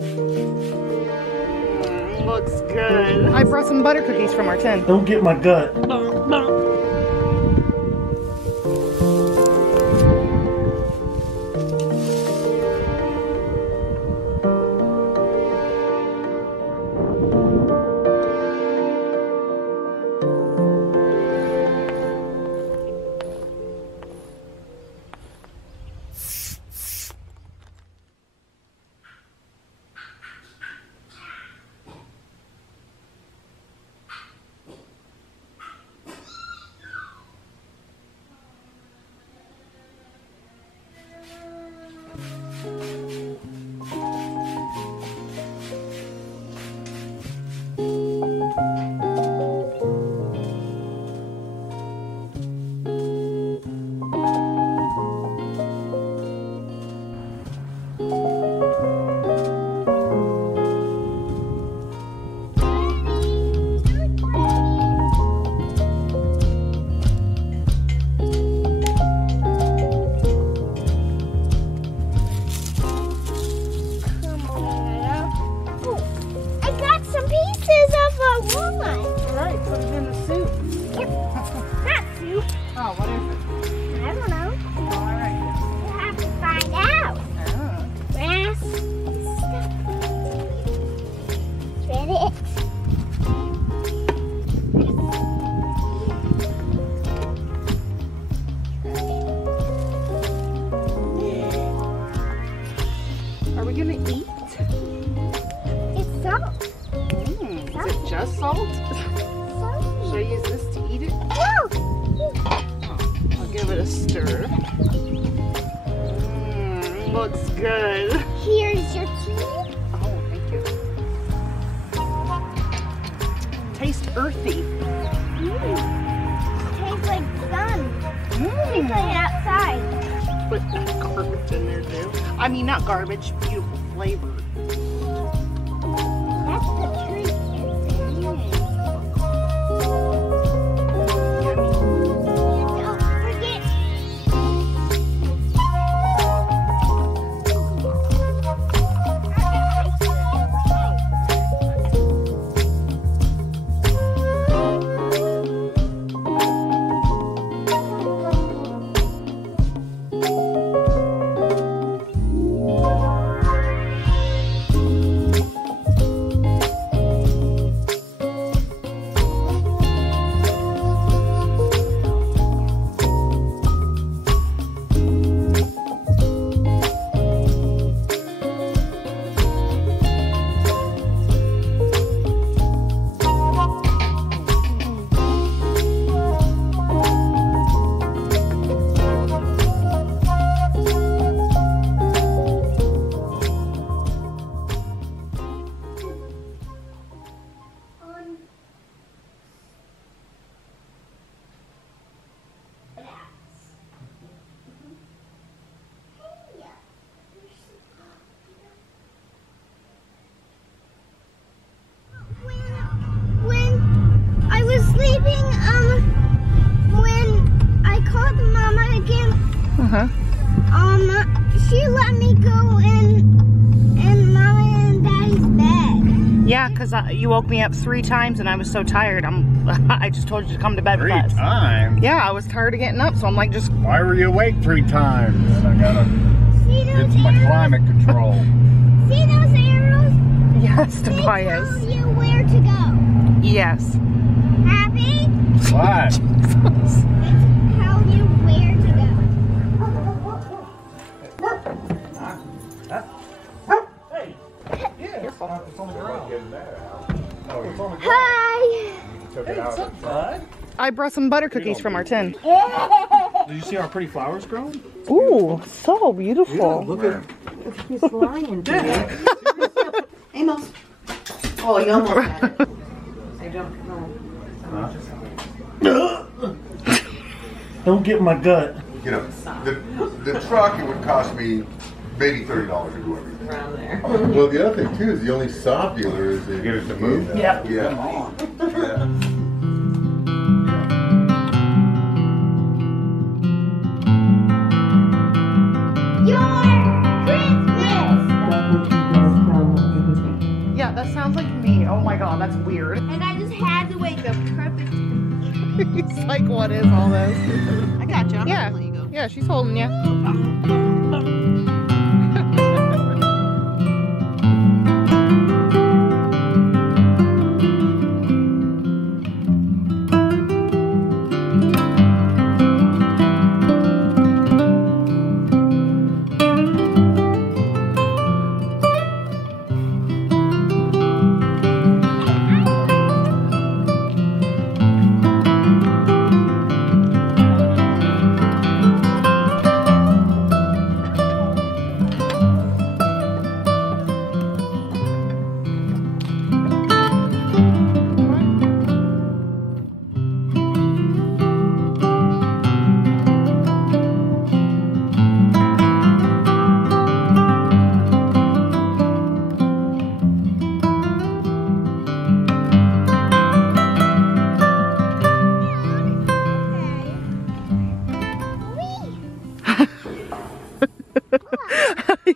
Looks good. I brought some butter cookies from our tin. Don't get my gut. Salt? Should I use this to eat it? No! I'll give it a stir. Looks good. Here's your tea. Oh, thank you. Tastes earthy. Tastes like sun. Tastes like outside. Put garbage in there too. I mean, not garbage, beautiful flavor. That's the treat. She let me go in Mama and Daddy's bed. Yeah, because you woke me up 3 times and I was so tired. I just told you to come to bed with us. 3 times? Yeah, I was tired of getting up, so I'm like just... Why were you awake 3 times? I gotta get to my climate control. See those arrows? Yes, They Tobias. tell you where to go. Yes. Happy? What? They tell you where to go. Hi. I brought some butter cookies from our tin. Did you see our pretty flowers growing? Ooh, so beautiful. Yeah, look at He's flying, dude. Amos. Oh, you almost got it. I don't know. Don't get my gut. You know, the truck, it would cost me maybe $30 to do everything. Around there. Well, the other thing too is the only soft dealer is to Get it to move? Yeah. Yeah. Yeah. Your Christmas. that sounds like me. Oh my god, that's weird. And I just had to wait the perfect. He's like, what is all this? I got you. I'm Yeah. not gonna let you go. Yeah, she's holding you.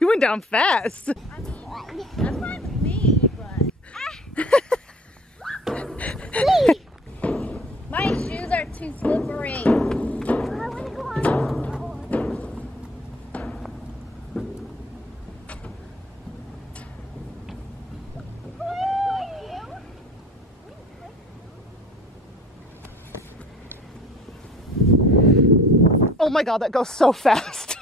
You went down fast. That's not me, but. My shoes are too slippery. I want to go on. Oh my god, that goes so fast.